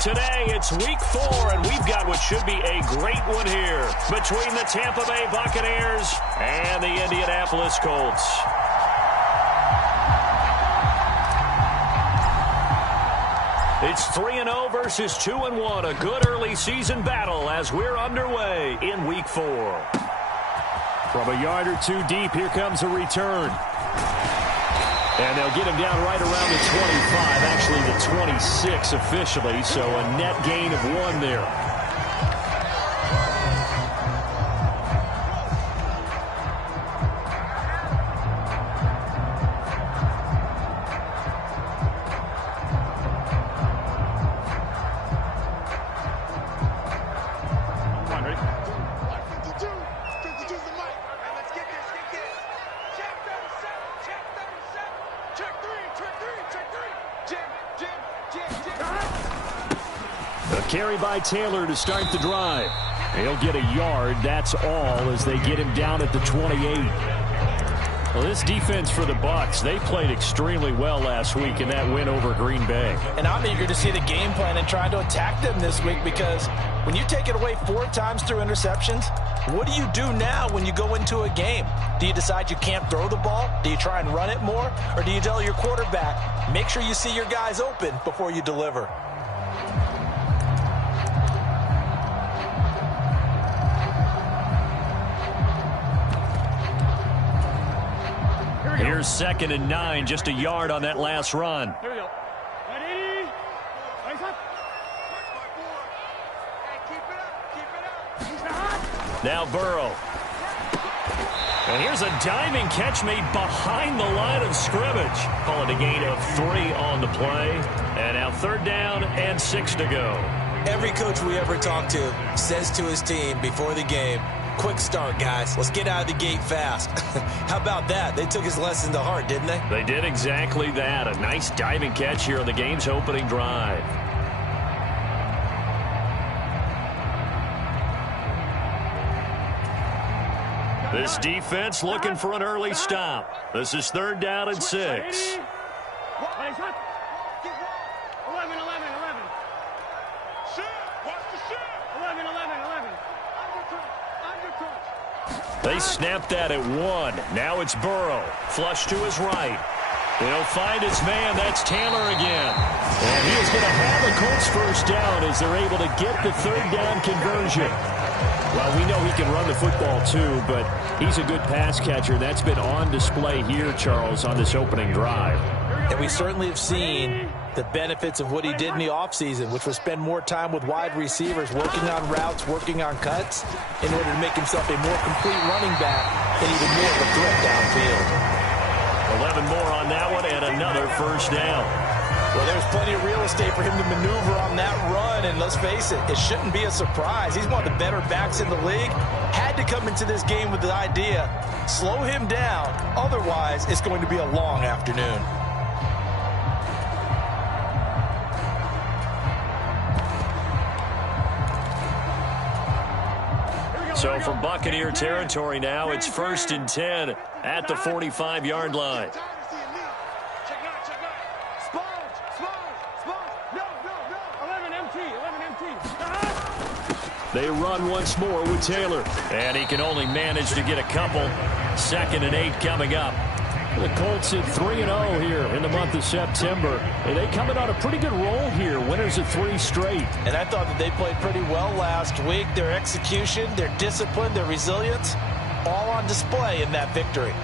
Today, it's week 4, and we've got what should be a great one here between the Tampa Bay Buccaneers and the Indianapolis Colts. It's 3-0 versus 2-1, a good early season battle as we're underway in week 4. From a yard or two deep, here comes a return. And they'll get him down right around the 25, actually the 26 officially, so a net gain of 1 there. Carry by Taylor to start the drive. He'll get a yard, that's all, as they get him down at the 28. Well, this defense for the Bucs, they played extremely well last week in that win over Green Bay. And I'm eager to see the game plan and trying to attack them this week, because when you take it away 4 times through interceptions, what do you do now when you go into a game? Do you decide you can't throw the ball? Do you try and run it more? Or do you tell your quarterback, make sure you see your guys open before you deliver? Here's 2nd and 9, just a yard on that last run. Here we go. Ready? Eyes up. Keep it up. Now Burrow. And here's a diving catch made behind the line of scrimmage. Call it a gain of 3 on the play. And now 3rd down and 6 to go. Every coach we ever talk to says to his team before the game, quick start, guys. Let's get out of the gate fast. How about that? They took his lesson to heart, didn't they? They did exactly that. A nice diving catch here on the game's opening drive. This defense looking for an early stop. This is 3rd down and 6. 11, 11. Watch the shot. 11. They snapped that at 1. Now it's Burrow. Flush to his right. He'll find his man. That's Taylor again. And he is going to have the Colts 1st down as they're able to get the 3rd down conversion. Well, we know he can run the football too, but he's a good pass catcher. That's been on display here, Charles, on this opening drive. And we certainly have seen the benefits of what he did in the offseason, which was spend more time with wide receivers, working on routes, working on cuts, in order to make himself a more complete running back and even more of a threat downfield. 11 more on that one and another 1st down. Well, there's plenty of real estate for him to maneuver on that run, and let's face it, it shouldn't be a surprise. He's one of the better backs in the league. Had to come into this game with the idea, slow him down, otherwise it's going to be a long afternoon. So from Buccaneer territory now, it's 1st and 10 at the 45-yard line. They run once more with Taylor, and he can only manage to get a couple. 2nd and 8 coming up. The Colts at 3-0 here in the month of September. And they coming on a pretty good roll here. Winners of 3 straight. And I thought that they played pretty well last week. Their execution, their discipline, their resilience, all on display in that victory.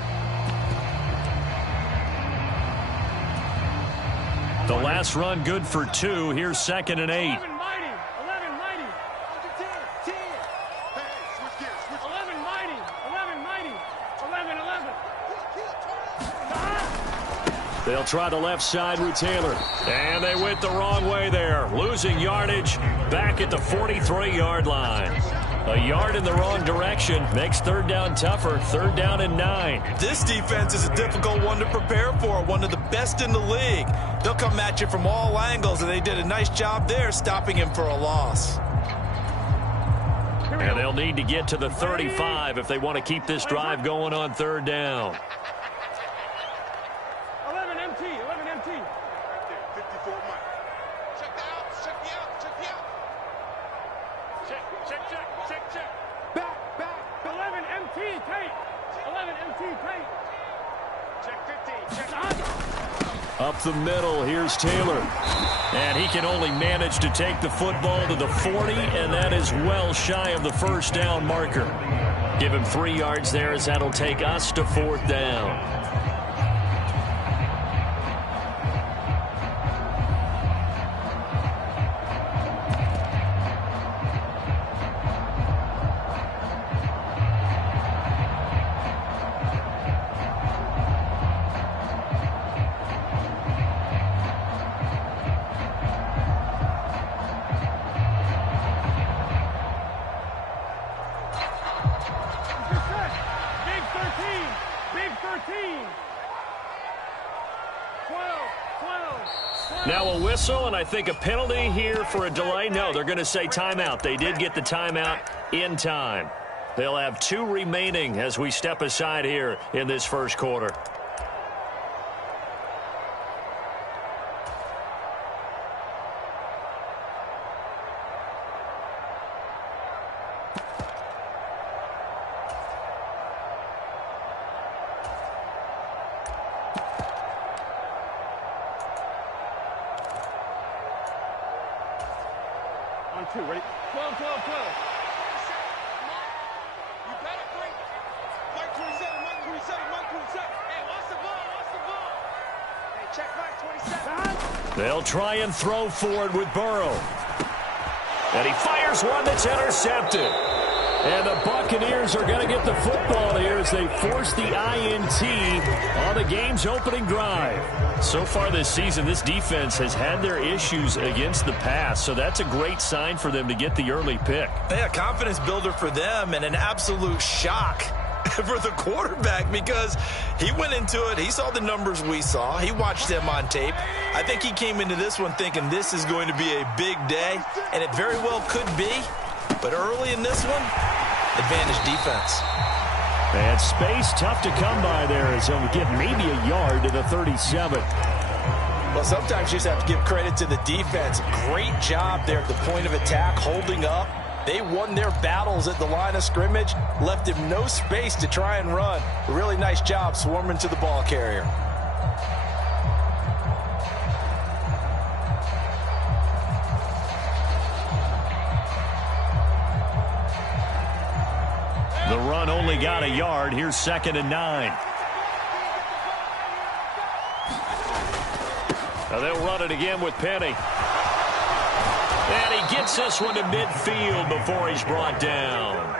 The last run good for 2. Here's 2nd and 8. 11 mighty. 11. They'll try the left side with Taylor. And they went the wrong way there. Losing yardage back at the 43-yard line. A yard in the wrong direction makes 3rd down tougher. 3rd down and 9. This defense is a difficult one to prepare for. One of the best in the league. They'll come at you from all angles, and they did a nice job there stopping him for a loss. And they'll need to get to the 35 if they want to keep this drive going on 3rd down. 11 MT. 54 Mike. Check the outs. Back. 11 MT tight. 11 MT tight. Check 15. Check. Up the middle, here's Taylor. And he can only manage to take the football to the 40, and that is well shy of the first down marker. Give him 3 yards there, as that'll take us to 4th down. Now a whistle, and I think a penalty here for a delay. No, they're going to say timeout. They did get the timeout in time. They'll have 2 remaining as we step aside here in this first quarter. On 2, ready? 12. You better break. Mike 27. Hey, watch the ball. Hey, check Mike 27. They'll try and throw forward with Burrow. And he fires one that's intercepted. And the Buccaneers are going to get the football here as they force the INT on the game's opening drive. So far this season, this defense has had their issues against the pass, so that's a great sign for them to get the early pick. Yeah, confidence builder for them, and an absolute shock for the quarterback because he went into it. He saw the numbers we saw. He watched them on tape. I think he came into this one thinking this is going to be a big day, and it very well could be. But early in this one, advantage defense. And space tough to come by there as he'll get maybe a yard to the 37. Well, sometimes you just have to give credit to the defense. Great job there at the point of attack, holding up. They won their battles at the line of scrimmage, left him no space to try and run. A really nice job swarming to the ball carrier. The run only got a yard. Here's 2nd and 9. Now they'll run it again with Penny. And he gets this one to midfield before he's brought down.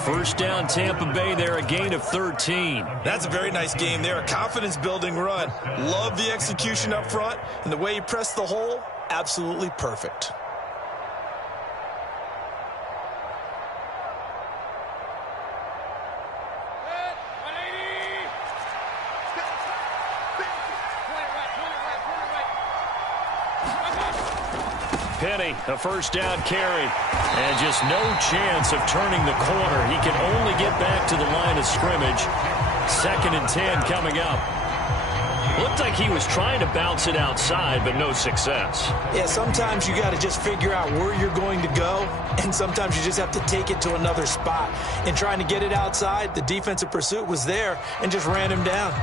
First down, Tampa Bay there, a gain of 13. That's a very nice game there, a confidence-building run. Love the execution up front, and the way he pressed the hole, absolutely perfect. Penny, a first down carry, and just no chance of turning the corner. He can only get back to the line of scrimmage. 2nd and 10 coming up. Looked like he was trying to bounce it outside, but no success. Yeah, sometimes you got to just figure out where you're going to go, and sometimes you just have to take it to another spot. In trying to get it outside, the defensive pursuit was there and just ran him down.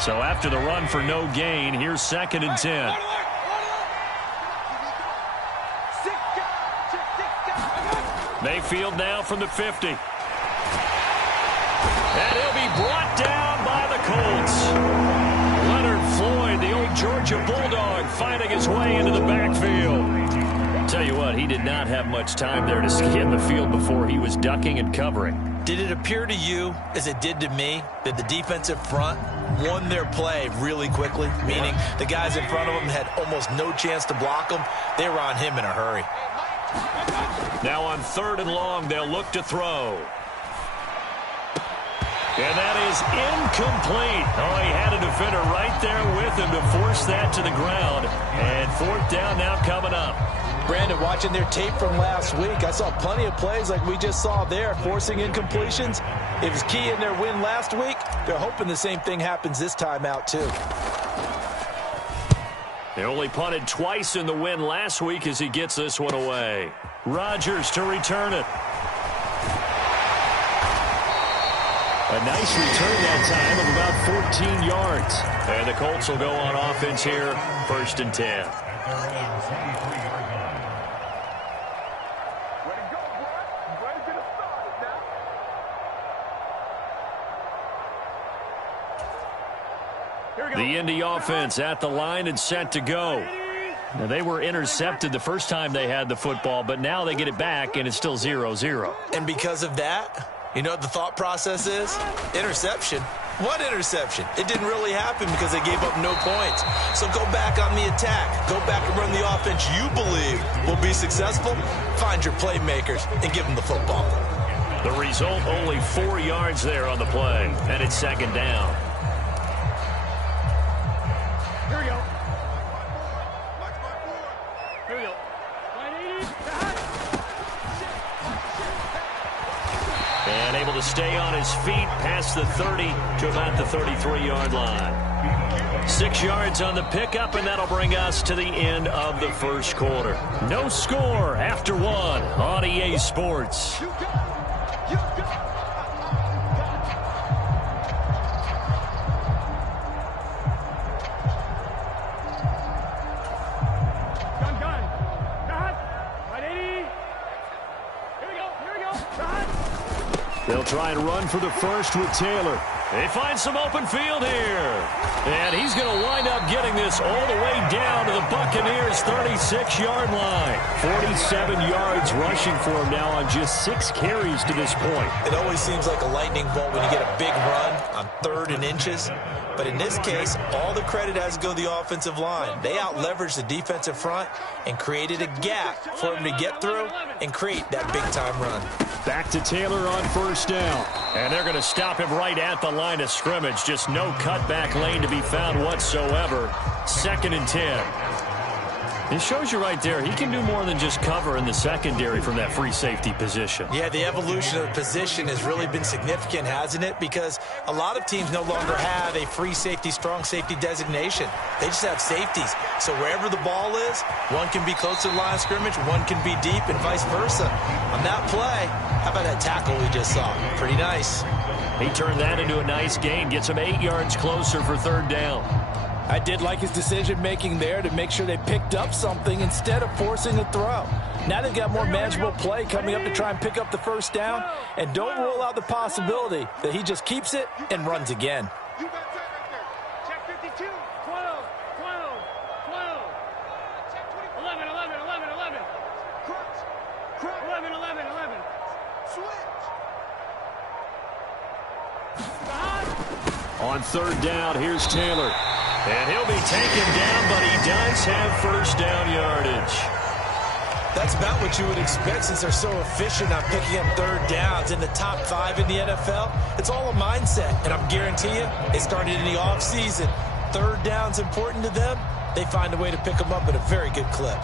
So after the run for no gain, here's 2nd and 10. Mayfield now from the 50. And he'll be brought down by the Colts. Leonard Floyd, the old Georgia Bulldog, finding his way into the backfield. Tell you what, he did not have much time there to scan the field before he was ducking and covering. Did it appear to you, as it did to me, that the defensive front won their play really quickly? Meaning the guys in front of him had almost no chance to block him. They were on him in a hurry. Now on 3rd and long, they'll look to throw. And that is incomplete. Oh, he had a defender right there with him to force that to the ground. And fourth down now coming up. Brandon, watching their tape from last week, I saw plenty of plays like we just saw there, forcing incompletions. It was key in their win last week. They're hoping the same thing happens this time out, too. They only punted twice in the win last week as he gets this one away. Rodgers to return it. A nice return that time of about 14 yards. And the Colts will go on offense here, 1st and 10. The Indy offense at the line and set to go. Now, they were intercepted the first time they had the football, but now they get it back, and it's still 0-0. And because of that, you know what the thought process is? Interception. What interception? It didn't really happen because they gave up no points. So go back on the attack. Go back and run the offense you believe will be successful. Find your playmakers and give them the football. The result, only 4 yards there on the play, and it's 2nd down. Here we go. Here we go. 180. And able to stay on his feet past the 30 to about the 33-yard line. 6 yards on the pickup, and that'll bring us to the end of the first quarter. No score after 1 on EA Sports. They'll try and run for the first with Taylor. They find some open field here. And he's going to wind up getting this all the way down to the Buccaneers' 36-yard line. 47 yards rushing for him now on just 6 carries to this point. It always seems like a lightning bolt when you get a big run on 3rd and inches. But in this case, all the credit has to go to the offensive line. They out-leveraged the defensive front and created a gap for him to get through and create that big-time run. Back to Taylor on 1st down. And they're going to stop him right at the line of scrimmage. Just no cutback lane to be found whatsoever. 2nd and 10. It shows you right there, he can do more than just cover in the secondary from that free safety position. Yeah, the evolution of the position has really been significant, hasn't it? Because a lot of teams no longer have a free safety, strong safety designation. They just have safeties. So wherever the ball is, one can be close to the line of scrimmage, one can be deep, and vice versa. On that play, how about that tackle we just saw? Pretty nice. He turned that into a nice gain, gets him 8 yards closer for 3rd down. I did like his decision-making there to make sure they picked up something instead of forcing a throw. Now they've got more manageable play coming up to try and pick up the 1st down, and don't rule out the possibility that he just keeps it and runs again. You got that right there. Check 52. 12. 12. 12. Check 20. 11. 11. 11. 11. Crunch. Crunch. 11. 11. 11. Switch. On 3rd down, here's Taylor. And he'll be taken down, but he does have 1st down yardage. That's about what you would expect since they're so efficient on picking up 3rd downs in the top 5 in the NFL. It's all a mindset, and I'm guarantee you, it started in the offseason. 3rd down's important to them. They find a way to pick them up at a very good clip.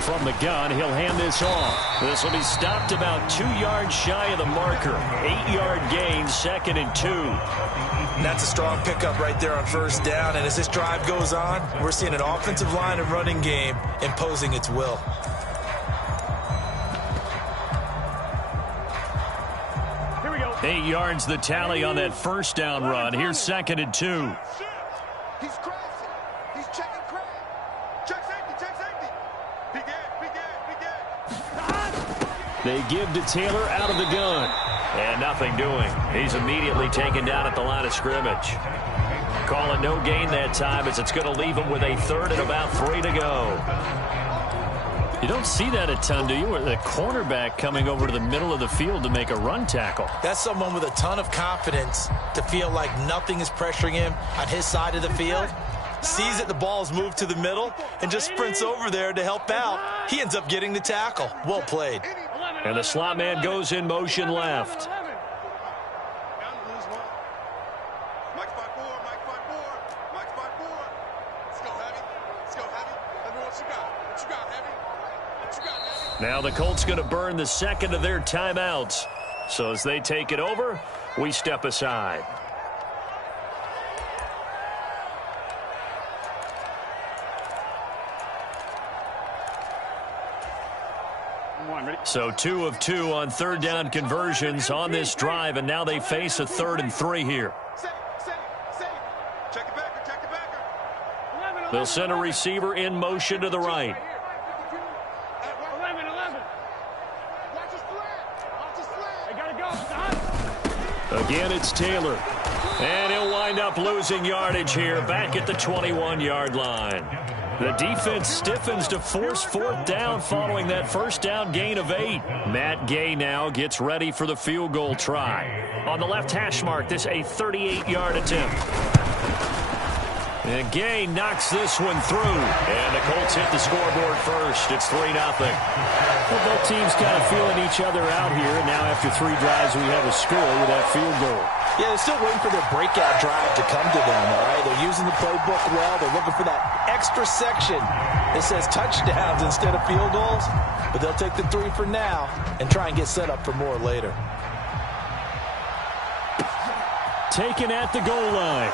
From the gun, he'll hand this off. This will be stopped about 2 yards shy of the marker. 8-yard gain, 2nd and 2. And that's a strong pickup right there on 1st down. And as this drive goes on, we're seeing an offensive line and running game imposing its will. Here we go. 8 yards the tally on that 1st down run. Here's 2nd and 2. He's crashing. He's checking crash. Check safety. Check safety. Big end. Big end. Big end. They give to Taylor out of the gun. And nothing doing. He's immediately taken down at the line of scrimmage. Calling no gain that time as it's going to leave him with a 3rd and about 3 to go. You don't see that a ton, do you? Where the cornerback coming over to the middle of the field to make a run tackle. That's someone with a ton of confidence to feel like nothing is pressuring him on his side of the field. Sees that the ball's moved to the middle and just sprints over there to help out. He ends up getting the tackle. Well played. And the slot man goes in motion left. Now the Colts going to burn the second of their timeouts. So as they take it over, we step aside. So 2 of 2 on third down conversions on this drive, and now they face a 3rd and 3 here. They'll send a receiver in motion to the right. Again, it's Taylor. And he'll wind up losing yardage here back at the 21-yard line. The defense stiffens to force 4th down following that first down gain of 8. Matt Gay now gets ready for the field goal try. On the left hash mark, this a 38-yard attempt. And Gay knocks this one through. And the Colts hit the scoreboard first. It's 3-0. Well, both teams kind of feeling each other out here. And now after 3 drives, we have a score with that field goal. Yeah, they're still waiting for their breakout drive to come to them, all right? They're using the playbook well. They're looking for that extra section that says touchdowns instead of field goals. But they'll take the 3 for now and try and get set up for more later. Taken at the goal line.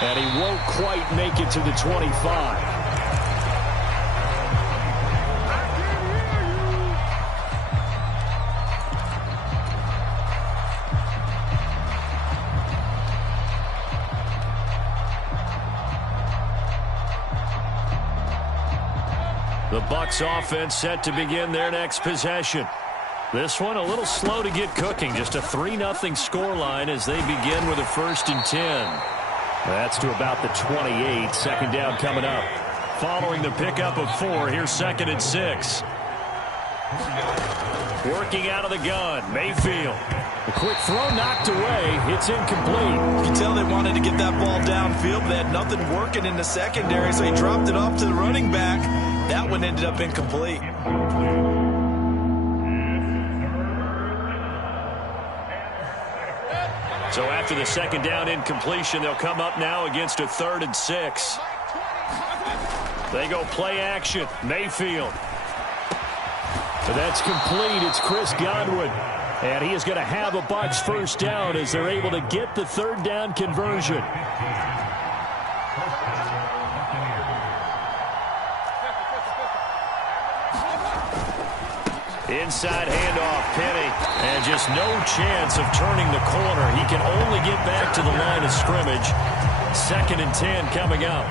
And he won't quite make it to the 25. The Bucs offense set to begin their next possession. This one a little slow to get cooking. Just a 3-0 scoreline as they begin with a 1st and 10. That's to about the 28. Second down coming up. Following the pickup of 4, here's 2nd and 6. Working out of the gun, Mayfield. A quick throw knocked away. It's incomplete. You can tell they wanted to get that ball downfield. They had nothing working in the secondary, so he dropped it off to the running back. That one ended up incomplete. So after the second down incompletion, they'll come up now against a 3rd and 6. They go play action. Mayfield. So that's complete. It's Chris Godwin. And he is going to have a Bucs first down as they're able to get the 3rd down conversion. Inside handoff, Penny. And just no chance of turning the corner. He can only get back to the line of scrimmage. 2nd and 10 coming up.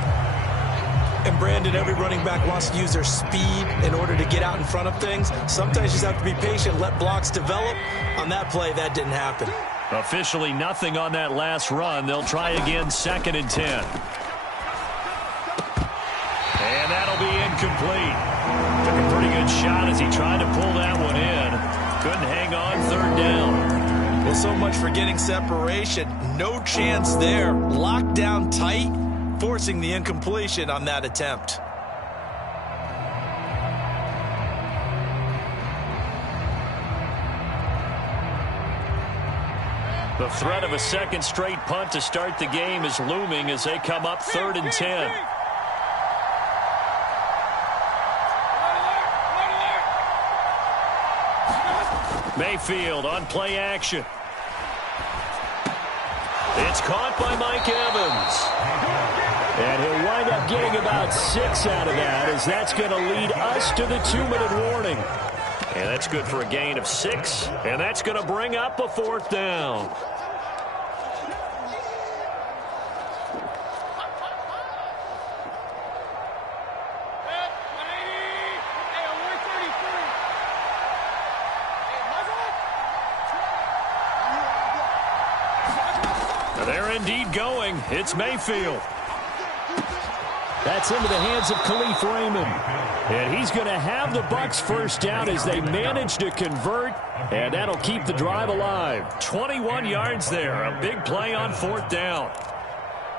And Brandon, every running back wants to use their speed in order to get out in front of things. Sometimes you just have to be patient, let blocks develop. On that play, that didn't happen. Officially nothing on that last run. They'll try again, 2nd and 10. And that'll be incomplete. Took a pretty good shot as he tried to pull that one in. Couldn't hang on, 3rd down. Well, so much for getting separation. No chance there. Locked down tight, forcing the incompletion on that attempt. The threat of a second straight punt to start the game is looming as they come up 3rd and 10. Mayfield on play action. It's caught by Mike Evans. And he'll wind up getting about 6 out of that as that's going to lead us to the 2-minute warning. And that's good for a gain of 6. And that's going to bring up a 4th down. They're indeed going. It's Mayfield. That's into the hands of Khalif Raymond. And he's going to have the Bucs first down as they manage to convert, and that'll keep the drive alive. 21 yards there, a big play on 4th down.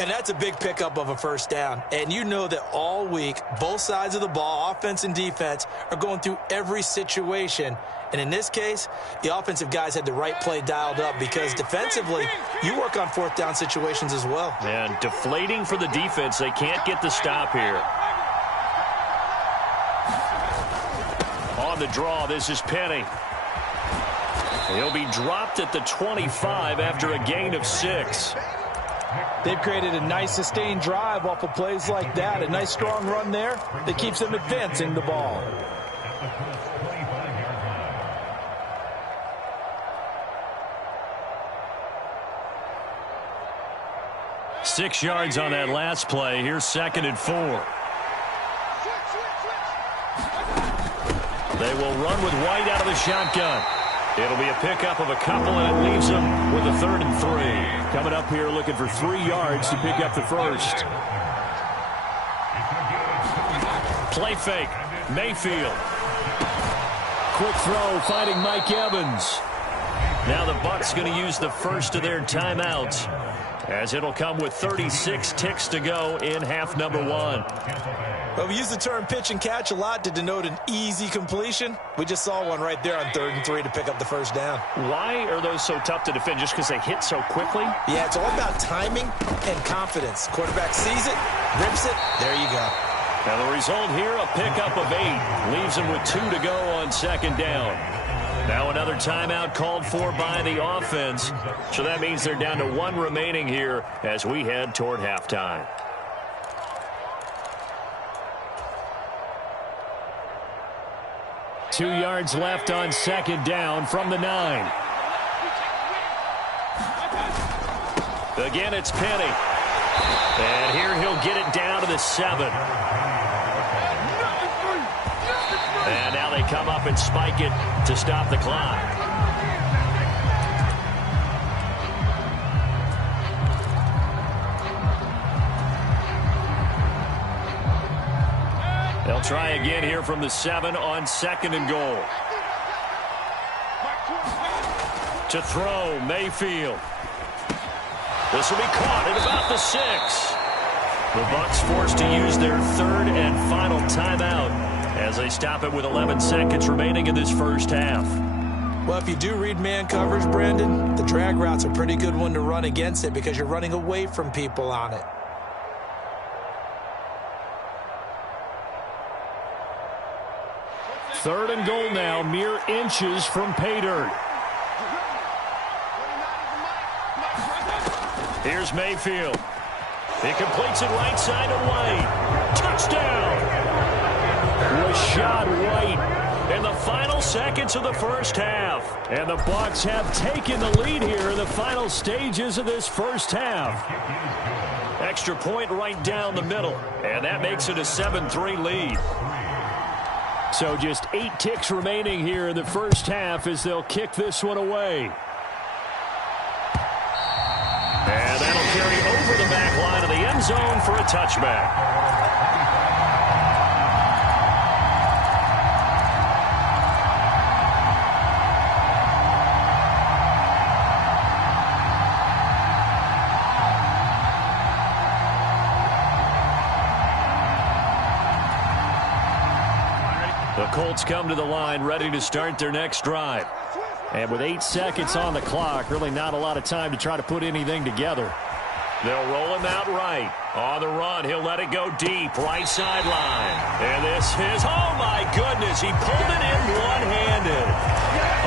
And that's a big pickup of a first down. And you know that all week, both sides of the ball, offense and defense, are going through every situation. And in this case, the offensive guys had the right play dialed up because defensively, you work on 4th down situations as well. And deflating for the defense. They can't get the stop here. On the draw, this is Penny. He'll be dropped at the 25 after a gain of 6. They've created a nice sustained drive off of plays like that. A nice strong run there that keeps them advancing the ball. Six yards on that last play. Here's 2nd and 4. They will run with White out of the shotgun. It'll be a pickup of a couple, and it leaves them with a 3rd and 3. Coming up here looking for 3 yards to pick up the first. Play fake. Mayfield. Quick throw finding Mike Evans. Now the Bucs going to use the first of their timeouts, as it'll come with 36 ticks to go in half number 1. Well, we use the term pitch and catch a lot to denote an easy completion. We just saw one right there on 3rd and 3 to pick up the first down. Why are those so tough to defend? Just because they hit so quickly? Yeah, it's all about timing and confidence. Quarterback sees it, rips it, there you go. And the result here, a pickup of 8. Leaves them with 2 to go on 2nd down. Now another timeout called for by the offense. So that means they're down to 1 remaining here as we head toward halftime. Two yards left on 2nd down from the 9. Again, it's Penny. And here he'll get it down to the 7. And now they come up and spike it to stop the clock. They'll try again here from the 7 on 2nd and goal. To throw, Mayfield. This will be caught at about the 6. The Bucs forced to use their 3rd and final timeout as they stop it with 11 seconds remaining in this first half. Well, if you do read man coverage, Brandon, the drag route's a pretty good one to run against it because you're running away from people on it. Third and goal now, mere inches from pay dirt. Here's Mayfield. He completes it right side to White. Touchdown! Rashad White in the final seconds of the first half. And the Bucs have taken the lead here in the final stages of this first half. Extra point right down the middle. And that makes it a 7-3 lead. So just 8 ticks remaining here in the first half as they'll kick this one away. And that'll carry over the back line of the end zone for a touchback. The Colts come to the line ready to start their next drive. And with 8 seconds on the clock, really not a lot of time to try to put anything together. They'll roll him out right. On the run, he'll let it go deep, right sideline. And this is, oh my goodness, he pulled it in one-handed.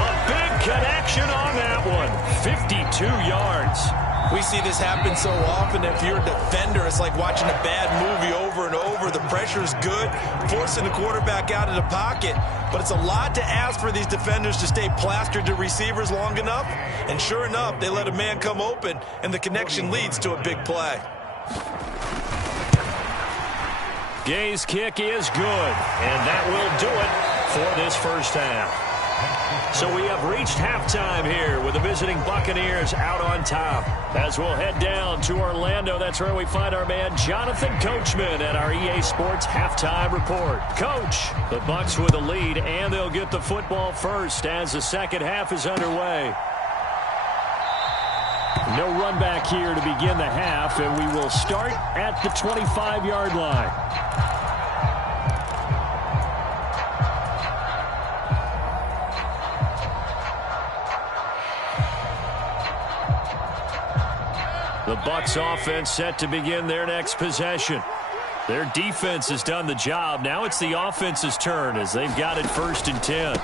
A big connection on that one, 52 yards. We see this happen so often. If you're a defender, it's like watching a bad movie over and over. The pressure's good, forcing the quarterback out of the pocket. But it's a lot to ask for these defenders to stay plastered to receivers long enough. And sure enough, they let a man come open, and the connection leads to a big play. Gay's kick is good, and that will do it for this first half. So we have reached halftime here with the visiting Buccaneers out on top. As we'll head down to Orlando, that's where we find our man Jonathan Coachman at our EA Sports Halftime Report. Coach, the Bucs with a lead, and they'll get the football first as the second half is underway. No run back here to begin the half, and we will start at the 25-yard line. The Bucs offense set to begin their next possession. Their defense has done the job. Now it's the offense's turn as they've got it 1st and 10.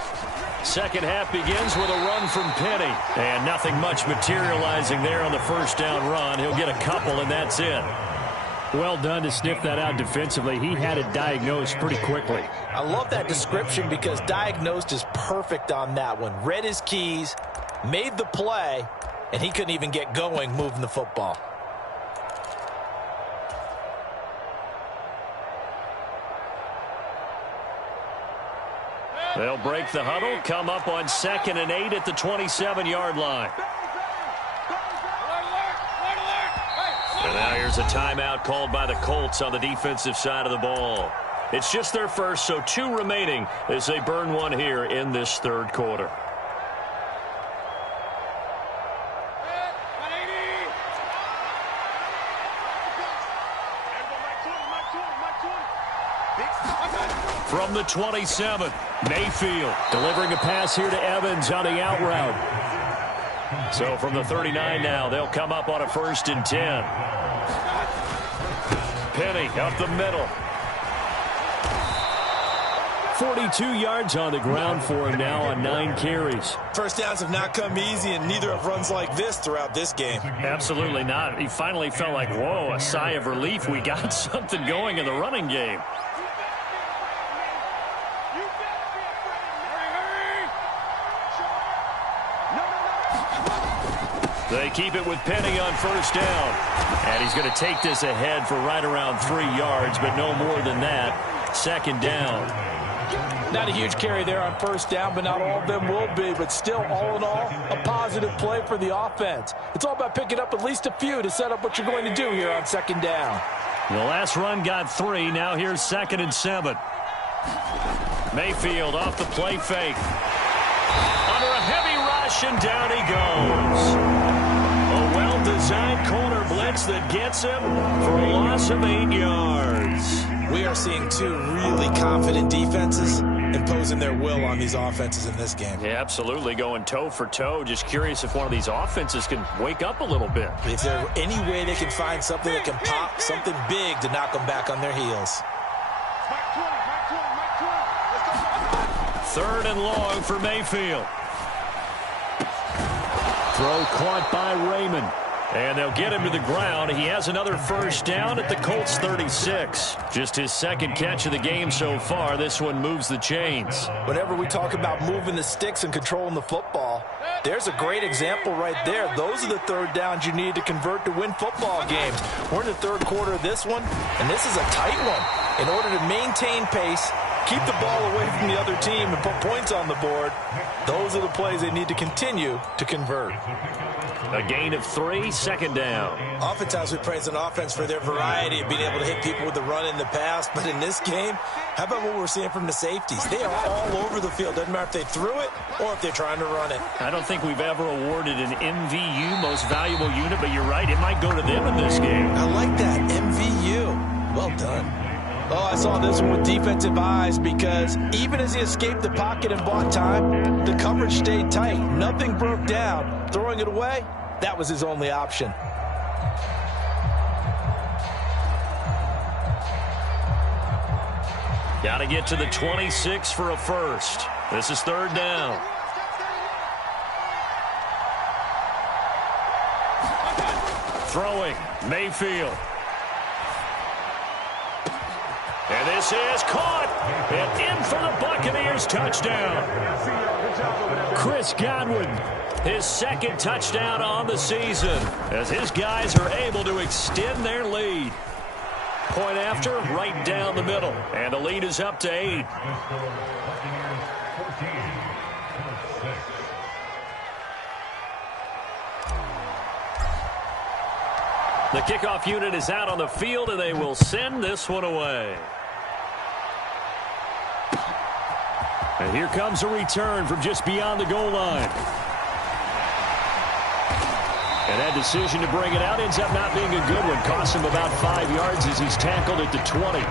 Second half begins with a run from Penny. And nothing much materializing there on the first down run. He'll get a couple, and that's it. Well done to sniff that out defensively. He had it diagnosed pretty quickly. I love that description because diagnosed is perfect on that one. Read his keys, made the play, and he couldn't even get going moving the football. They'll break the huddle, come up on 2nd and 8 at the 27-yard line. And now here's a timeout called by the Colts on the defensive side of the ball. It's just their first, so 2 remaining as they burn one here in this third quarter. From the 27, Mayfield delivering a pass here to Evans on the out route. So from the 39 now, they'll come up on a 1st and 10. Penny up the middle. 42 yards on the ground for him now on 9 carries. First downs have not come easy, and neither have runs like this throughout this game. Absolutely not. He finally felt like, whoa, a sigh of relief. We got something going in the running game. They keep it with Penny on 1st down. And he's going to take this ahead for right around 3 yards, but no more than that. 2nd down. Not a huge carry there on 1st down, but not all of them will be. But still, all in all, a positive play for the offense. It's all about picking up at least a few to set up what you're going to do here on 2nd down. The last run got 3. Now here's 2nd and 7. Mayfield off the play fake. Under a heavy rush, and down he goes. A well-designed corner blitz that gets him for a loss of 8 yards. We are seeing 2 really confident defenses imposing their will on these offenses in this game. Yeah, absolutely, going toe for toe. Just curious if one of these offenses can wake up a little bit. If there's any way they can find something that can pop, something big to knock them back on their heels. 3rd and long for Mayfield. Throw caught by Raymond. And they'll get him to the ground. He has another 1st down at the Colts 36. Just his 2nd catch of the game so far. This one moves the chains. Whenever we talk about moving the sticks and controlling the football, there's a great example right there. Those are the 3rd downs you need to convert to win football games. We're in the 3rd quarter of this one, and this is a tight one. In order to maintain pace, keep the ball away from the other team, and put points on the board, those are the plays they need to continue to convert. A gain of 3, 2nd down. Oftentimes we praise an offense for their variety of being able to hit people with the run in the past, but in this game, how about what we're seeing from the safeties? They are all over the field. Doesn't matter if they threw it or if they're trying to run it. I don't think we've ever awarded an MVU, most valuable unit, but you're right, it might go to them in this game. I like that, MVU. Well done. Oh, I saw this one with defensive eyes because even as he escaped the pocket and bought time, the coverage stayed tight. Nothing broke down. Throwing it away, that was his only option. Got to get to the 26 for a 1st. This is 3rd down. Throwing, Mayfield. And this is caught and in for the Buccaneers touchdown. Chris Godwin, his 2nd touchdown on the season as his guys are able to extend their lead. Point after, right down the middle, and the lead is up to 8. The kickoff unit is out on the field, and they will send this one away. And here comes a return from just beyond the goal line. And that decision to bring it out ends up not being a good one. Costs him about 5 yards as he's tackled at the 20.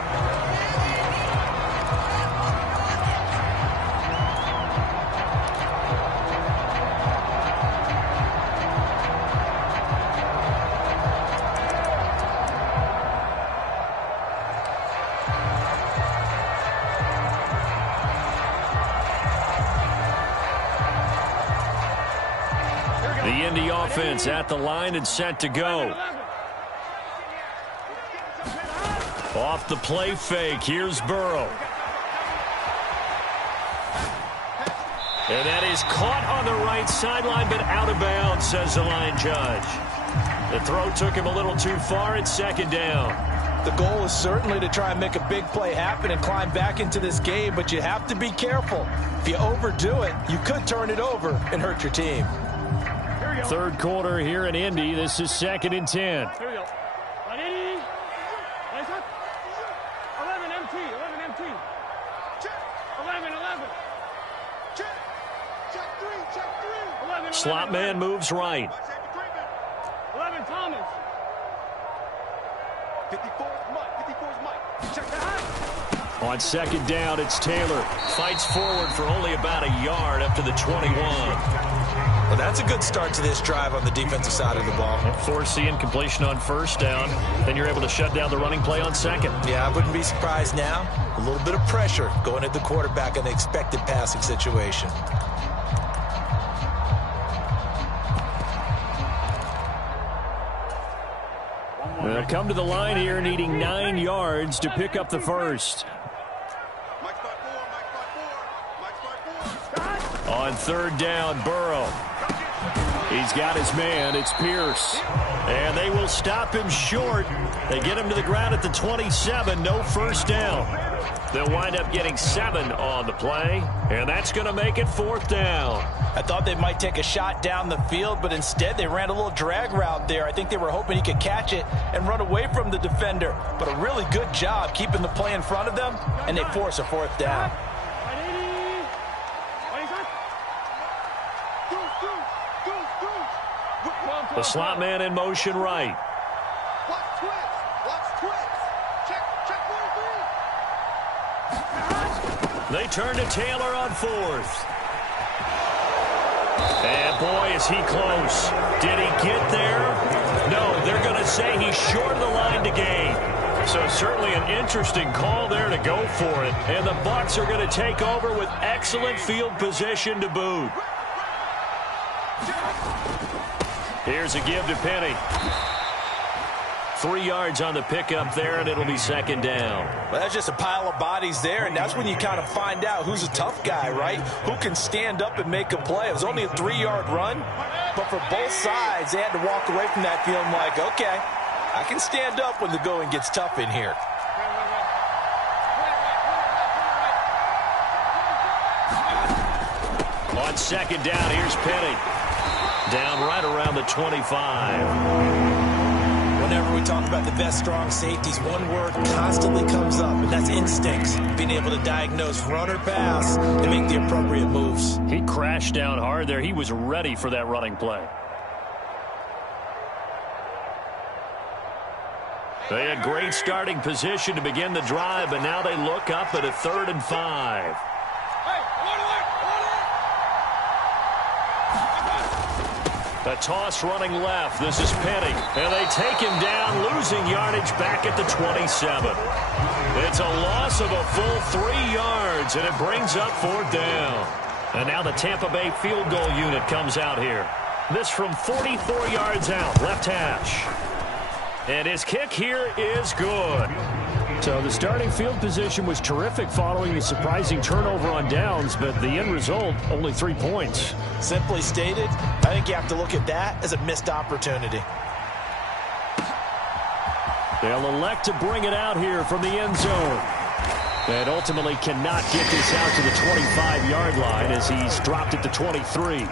Offense at the line and set to go. Off the play fake. Here's Burrow. And that is caught on the right sideline, but out of bounds, says the line judge. The throw took him a little too far. It's second down. The goal is certainly to try and make a big play happen and climb back into this game, but you have to be careful. If you overdo it, you could turn it over and hurt your team. Third quarter here in Indy. This is 2nd and 10. Here we go. 180. 11 MT. 11 MT. Check. 11. Check. Check 3. Check 3. 11. Slot man moves right. 11 Thomas. 54 Mike. 54's Mike. Check the high. On second down, it's Taylor. Fights forward for only about a yard up to the 21. Well, that's a good start to this drive on the defensive side of the ball. Force the incompletion on first down. Then you're able to shut down the running play on second. Yeah, I wouldn't be surprised now. A little bit of pressure going at the quarterback in the expected passing situation. They'll come to the line here needing 9 yards to pick up the first. On third down, Burrow. He's got his man. It's Pierce. And they will stop him short. They get him to the ground at the 27. No first down. They'll wind up getting 7 on the play. And that's going to make it 4th down. I thought they might take a shot down the field, but instead they ran a little drag route there. I think they were hoping he could catch it and run away from the defender. But a really good job keeping the play in front of them, and they force a 4th down. The slot man in motion right. Watch twist. Check 1-3. They turn to Taylor on 4th. And boy, is he close. Did he get there? No, they're going to say he's short of the line to gain. So certainly an interesting call there to go for it. And the Bucs are going to take over with excellent field position to boot. Here's a give to Penny. 3 yards on the pickup there, and it'll be second down. Well, that's just a pile of bodies there, and that's when you kind of find out who's a tough guy, right? Who can stand up and make a play. It was only a 3-yard run, but for both sides, they had to walk away from that feeling like, okay, I can stand up when the going gets tough in here. On second down, here's Penny. Down right around the 25. Whenever we talk about the best strong safeties, one word constantly comes up, and that's instincts. Being able to diagnose run or pass and make the appropriate moves. He crashed down hard there. He was ready for that running play. They had great starting position to begin the drive, but now they look up at a 3rd and 5. A toss running left. This is Penny. And they take him down, losing yardage back at the 27. It's a loss of a full 3 yards, and it brings up 4th down. And now the Tampa Bay field goal unit comes out here. This from 44 yards out, left hash. And his kick here is good. So the starting field position was terrific following the surprising turnover on downs, but the end result, only 3 points. Simply stated, I think you have to look at that as a missed opportunity. They'll elect to bring it out here from the end zone. And ultimately cannot get this out to the 25-yard line as he's dropped it to 23.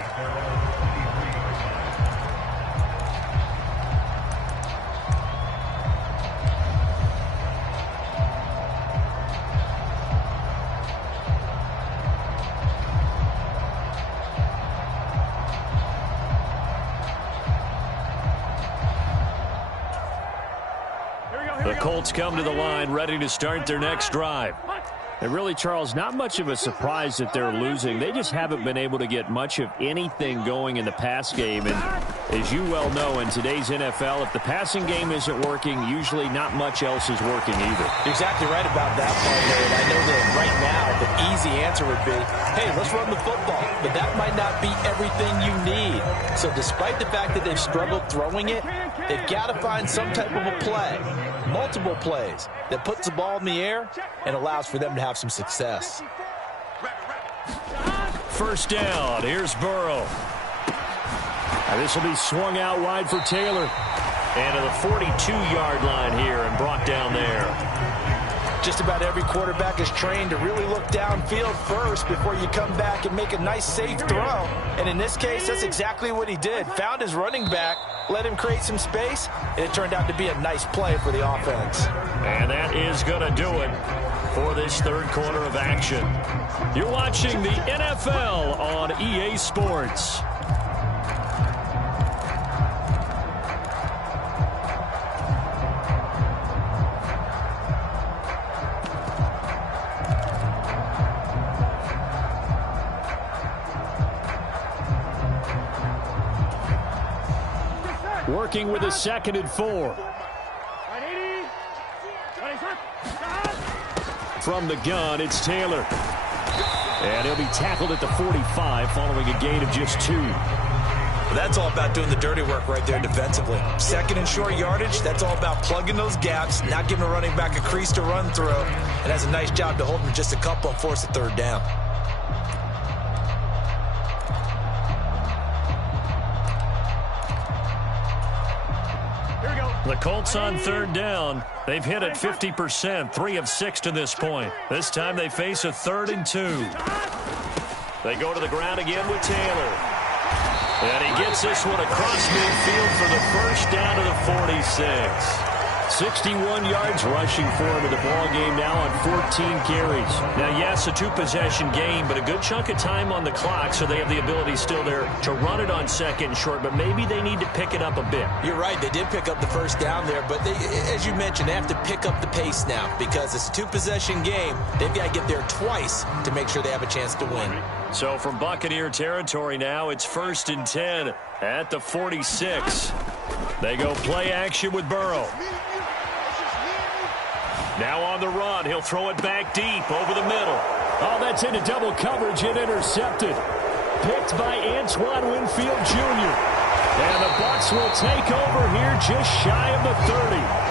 The Colts come to the line ready to start their next drive. And really, Charles, not much of a surprise that they're losing. They just haven't been able to get much of anything going in the pass game. And as you well know, in today's NFL, if the passing game isn't working, usually not much else is working either. You're exactly right about that part, Larry. And I know that right now the easy answer would be, hey, let's run the football. But that might not be everything you need. So despite the fact that they've struggled throwing it, they've got to find some type of a play, multiple plays, that puts the ball in the air and allows for them to have some success. First down. Here's Burrow. This will be swung out wide for Taylor. And to the 42-yard line here and brought down there. Just about every quarterback is trained to really look downfield first before you come back and make a nice, safe throw. And in this case, that's exactly what he did. Found his running back, let him create some space, and it turned out to be a nice play for the offense. And that is going to do it for this third quarter of action. You're watching the NFL on EA Sports. Working with a 2nd and 4. From the gun, it's Taylor. And he'll be tackled at the 45 following a gain of just 2. That's all about doing the dirty work right there defensively. 2nd and short yardage, that's all about plugging those gaps, not giving a running back a crease to run through, and has a nice job to hold him just a couple and force a third down. The Colts on third down. They've hit it 50%, 3 of 6 to this point. This time they face a 3rd and 2. They go to the ground again with Taylor. And he gets this one across midfield for the first down to the 46. 61 yards rushing for him in the ball game now on 14 carries. Now, yes, a 2-possession game, but a good chunk of time on the clock, so they have the ability still there to run it on 2nd and short, but maybe they need to pick it up a bit. You're right. They did pick up the first down there, but they, as you mentioned, they have to pick up the pace now because it's a 2-possession game. They've got to get there twice to make sure they have a chance to win. So from Buccaneer territory now, it's 1st and 10 at the 46. They go play action with Burrow. Now on the run, he'll throw it back deep over the middle. Oh, that's into double coverage and intercepted. Picked by Antoine Winfield Jr. And the Bucs will take over here just shy of the 30.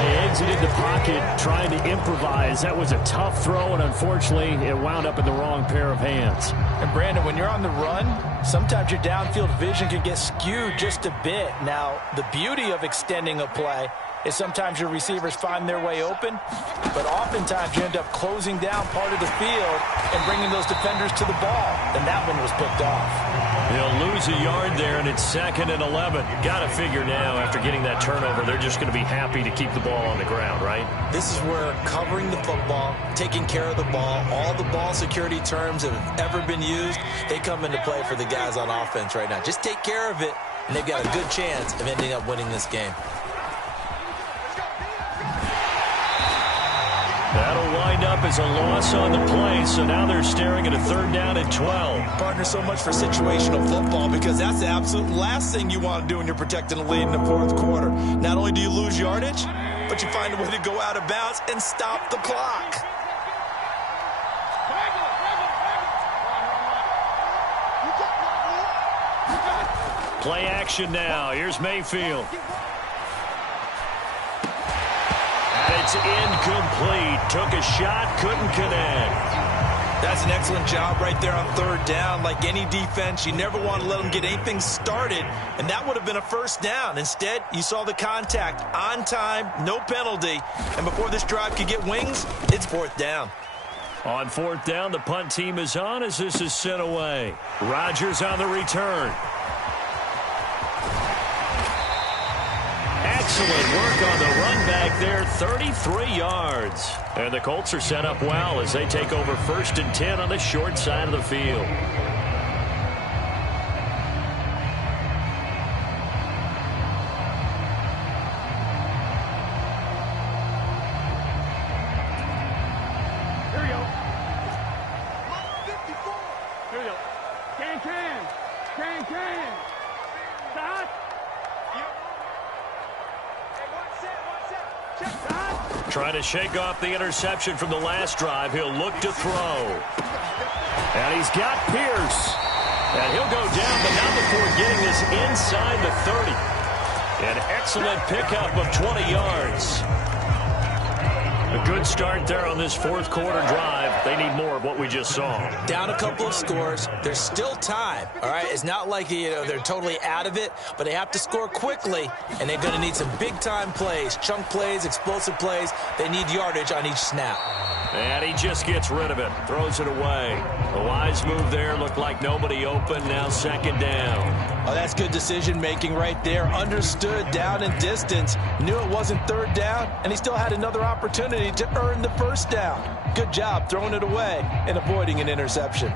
They exited the pocket trying to improvise. That was a tough throw, and unfortunately, it wound up in the wrong pair of hands. And, Brandon, when you're on the run, sometimes your downfield vision can get skewed just a bit. Now, the beauty of extending a play is sometimes your receivers find their way open, but oftentimes you end up closing down part of the field and bringing those defenders to the ball. And that one was picked off. He'll lose a yard there, and it's 2nd and 11. Got to figure now, after getting that turnover, they're just going to be happy to keep the ball on the ground, right? This is where covering the football, taking care of the ball, all the ball security terms that have ever been used, they come into play for the guys on offense right now. Just take care of it, and they've got a good chance of ending up winning this game. That'll wind up as a loss on the play, so now they're staring at a 3rd down and 12. Partner, so much for situational football because that's the absolute last thing you want to do when you're protecting a lead in the 4th quarter. Not only do you lose yardage, but you find a way to go out of bounds and stop the clock. Play action now. Here's Mayfield. It's incomplete. Took a shot, couldn't connect. That's an excellent job right there on third down. Like any defense, you never want to let them get anything started, and that would have been a first down. Instead, you saw the contact on time, no penalty, and before this drive could get wings, it's fourth down. On fourth down, the punt team is on as this is sent away. Rodgers on the return. Excellent work on the run back there, 33 yards. And the Colts are set up well as they take over 1st and 10 on the short side of the field. Here we go. Here we go. Can. Stop. Trying to shake off the interception from the last drive. He'll look to throw. And he's got Pierce. And he'll go down, but not before getting this inside the 30. An excellent pickup of 20 yards. A good start there on this fourth quarter drive. They need more of what we just saw. Down a couple of scores. There's still time, all right? It's not like, they're totally out of it, but they have to score quickly, and they're going to need some big-time plays, chunk plays, explosive plays. They need yardage on each snap. And he just gets rid of it, throws it away. A wise move there, looked like nobody open, now second down. Oh, that's good decision-making right there. Understood down and distance, knew it wasn't third down, and he still had another opportunity to earn the first down. Good job throwing it away and avoiding an interception.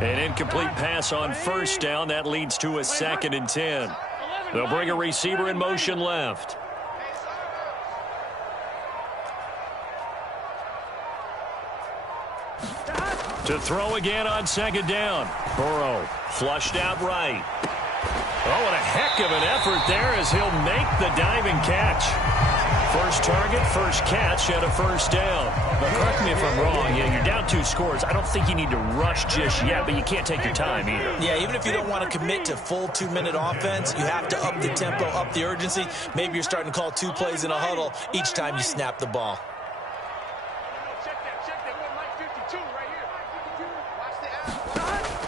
An incomplete pass on first down. That leads to a 2nd and 10. They'll bring a receiver in motion left. To throw again on second down. Burrow flushed out right. Oh, and a heck of an effort there as he'll make the diving catch. First target, first catch, and a first down. Now, correct me if I'm wrong. You're down 2 scores. I don't think you need to rush just yet, but you can't take your time either. Yeah, even if you don't want to commit to full 2-minute offense, you have to up the tempo, up the urgency. Maybe you're starting to call 2 plays in a huddle each time you snap the ball.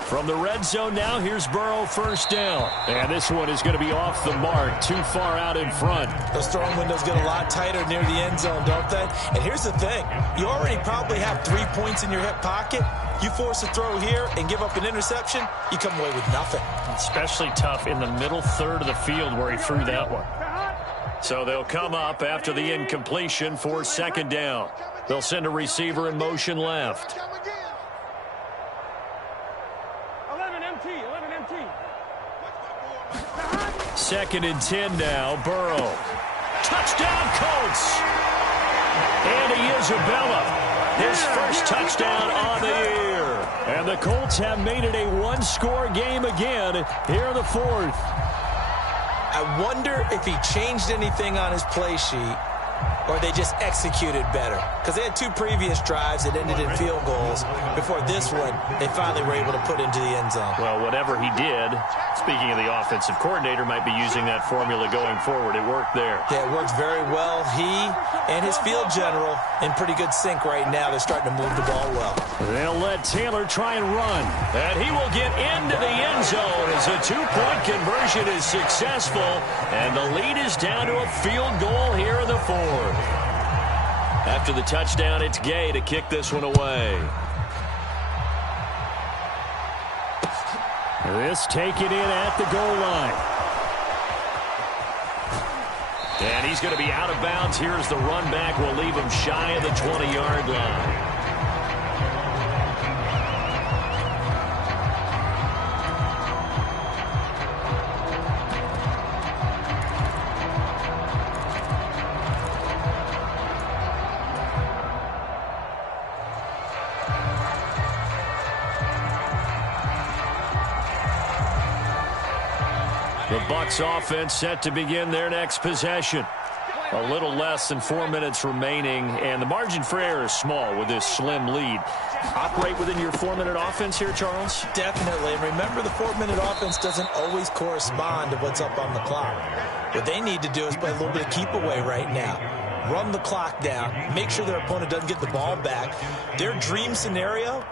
From the red zone now, here's Burrow first down. And this one is going to be off the mark, too far out in front. Those throwing windows get a lot tighter near the end zone, don't they? And here's the thing. You already probably have 3 points in your hip pocket. You force a throw here and give up an interception, you come away with nothing. Especially tough in the middle third of the field where he threw that one. So they'll come up after the incompletion for second down. They'll send a receiver in motion left. 11 MT. 2nd and 10 now. Burrow. Touchdown, Colts. Andy Isabella. His first touchdown on the year. And the Colts have made it a 1-score game again here in the fourth. I wonder if he changed anything on his play sheet or they just executed better. Because they had 2 previous drives that ended in field goals. Before this one, they finally were able to put into the end zone. Well, whatever he did, speaking of the offensive coordinator, might be using that formula going forward. It worked there. Yeah, it worked very well. He and his field general in pretty good sync right now. They're starting to move the ball well. They'll let Taylor try and run. And he will get into the end zone as a 2-point conversion is successful. And the lead is down to a field goal here in the fourth. After the touchdown, it's Gay to kick this one away. This taken in at the goal line. And he's going to be out of bounds. Here's the run back. Will leave him shy of the 20-yard line. The Bucs offense set to begin their next possession. A little less than 4 minutes remaining, and the margin for error is small with this slim lead. Operate within your 4-minute offense here, Charles? Definitely. And remember, the 4-minute offense doesn't always correspond to what's up on the clock. What they need to do is play a little bit of keep away right now. Run the clock down. Make sure their opponent doesn't get the ball back. Their dream scenario,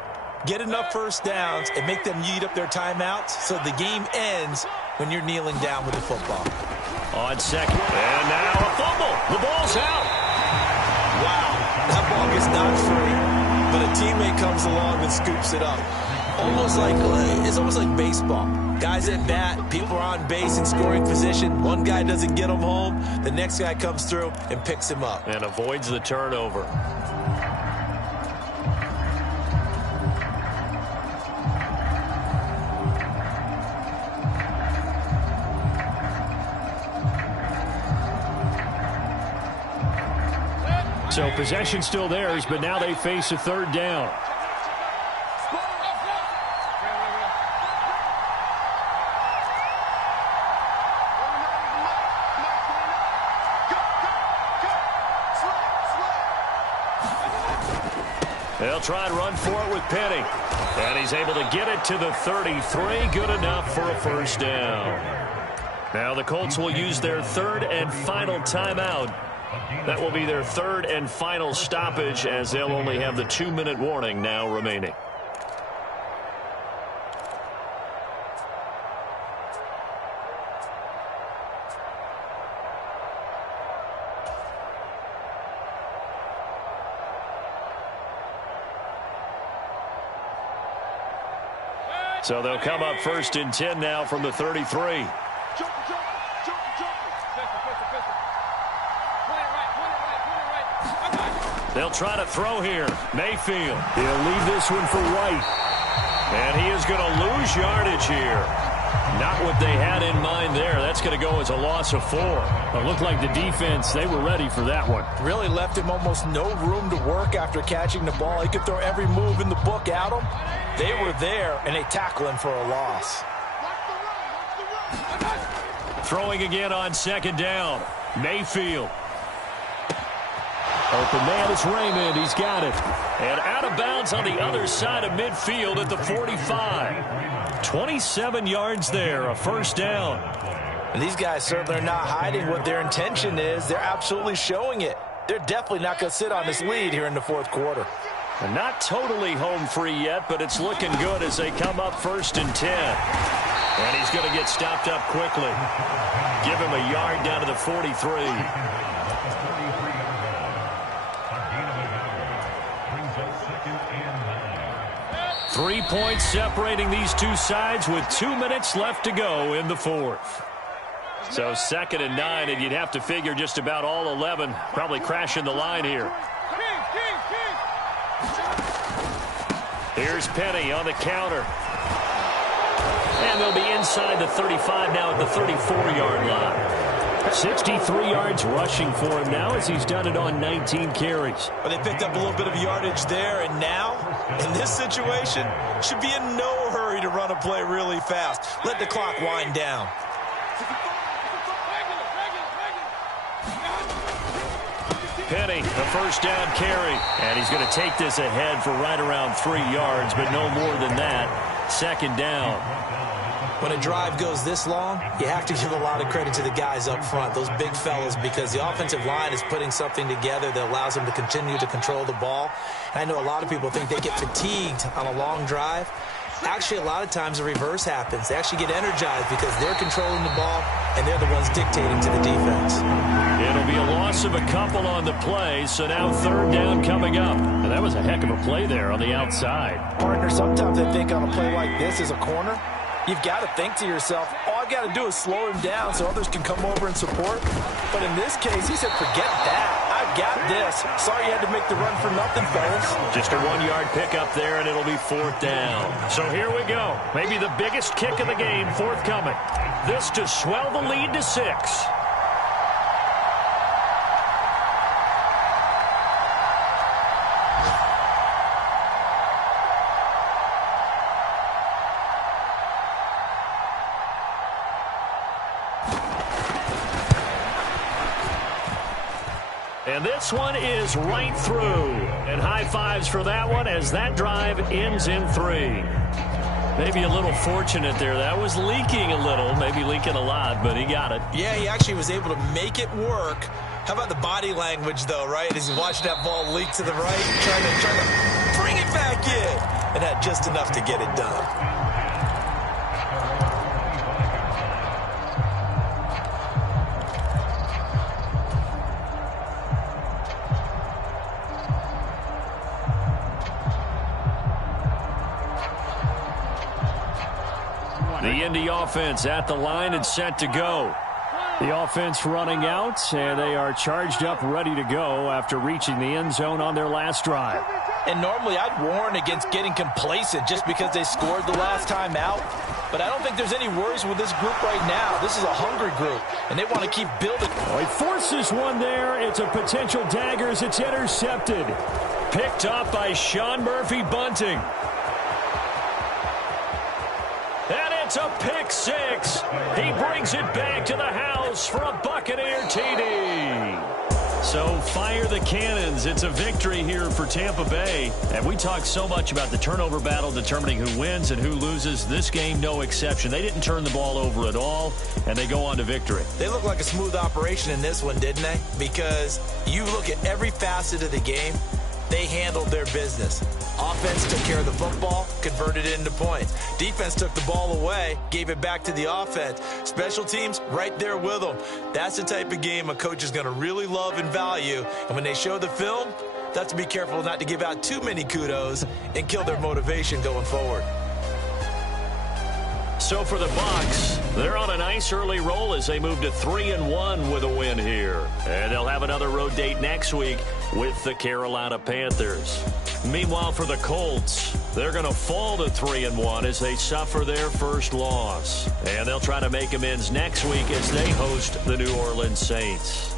get enough first downs and make them eat up their timeouts so the game ends when you're kneeling down with the football. On second, and now a fumble. The ball's out. Wow, that ball gets knocked free, but a teammate comes along and scoops it up. It's almost like baseball. Guys at bat, people are on base in scoring position. One guy doesn't get him home. The next guy comes through and picks him up. And avoids the turnover. So possession still theirs, but now they face a third down. They'll try and run for it with Penny. And he's able to get it to the 33. Good enough for a first down. Now the Colts will use their third and final timeout. That will be their third and final stoppage, as they'll only have the 2-minute warning now remaining. So they'll come up 1st and 10 now from the 33. They'll try to throw here. Mayfield. He'll leave this one for White. And he is going to lose yardage here. Not what they had in mind there. That's going to go as a loss of 4. It looked like the defense, they were ready for that one. Really left him almost no room to work after catching the ball. He could throw every move in the book at him. They were there, and they tackle him for a loss. Throwing again on 2nd down. Mayfield. Open man is Raymond. He's got it. And out of bounds on the other side of midfield at the 45. 27 yards there, a first down. And these guys certainly are not hiding what their intention is. They're absolutely showing it. They're definitely not going to sit on this lead here in the 4th quarter. And not totally home free yet, but it's looking good as they come up 1st and 10. And he's going to get stopped up quickly. Give him a yard down to the 43. 3 points separating these two sides with 2 minutes left to go in the 4th. So 2nd and 9, and you'd have to figure just about all 11 probably crashing the line here. Here's Penny on the counter. And they'll be inside the 35 now at the 34-yard line. 63 yards rushing for him now as he's done it on 19 carries. Well, they picked up a little bit of yardage there, and now, in this situation, should be in no hurry to run a play really fast. Let the clock wind down. Penny, the first down carry. And he's going to take this ahead for right around 3 yards, but no more than that. 2nd down. When a drive goes this long, you have to give a lot of credit to the guys up front, those big fellas, because the offensive line is putting something together that allows them to continue to control the ball. And I know a lot of people think they get fatigued on a long drive. Actually, a lot of times the reverse happens. They actually get energized because they're controlling the ball, and they're the ones dictating to the defense. It'll be a loss of a couple on the play, so now 3rd down coming up. And that was a heck of a play there on the outside. Partner, sometimes I think on a play like this as a corner, you've got to think to yourself, all I've got to do is slow him down so others can come over and support. But in this case, he said, forget that. I've got this. Sorry you had to make the run for nothing, fellas. Just a 1-yard pickup there, and it'll be 4th down. So here we go. Maybe the biggest kick of the game forthcoming. This to swell the lead to 6. And this one is right through. And high fives for that one as that drive ends in 3. Maybe a little fortunate there. That was leaking a little, maybe leaking a lot, but he got it. Yeah, he actually was able to make it work. How about the body language, though, right? As he watched that ball leak to the right, trying to bring it back in. And had just enough to get it done. The Indy offense at the line and set to go. The offense running out, and they are charged up, ready to go after reaching the end zone on their last drive. And normally I'd warn against getting complacent just because they scored the last time out. But I don't think there's any worries with this group right now. This is a hungry group, and they want to keep building. He forces one there. It's a potential dagger as it's intercepted. Picked up by Sean Murphy-Bunting. And it's a pick 6. He brings it back to the house for a Buccaneer TD. So fire the cannons. It's a victory here for Tampa Bay. And we talk so much about the turnover battle determining who wins and who loses. This game, no exception. They didn't turn the ball over at all, and they go on to victory. They look like a smooth operation in this one, didn't they? Because you look at every facet of the game, they handled their business. Offense took care of the football, converted it into points. Defense took the ball away, gave it back to the offense. Special teams, right there with them. That's the type of game a coach is going to really love and value. And when they show the film, they have to be careful not to give out too many kudos and kill their motivation going forward. So for the Bucs, they're on a nice early roll as they move to 3-1 with a win here. And they'll have another road date next week with the Carolina Panthers. Meanwhile, for the Colts, they're going to fall to 3-1 as they suffer their first loss. And they'll try to make amends next week as they host the New Orleans Saints.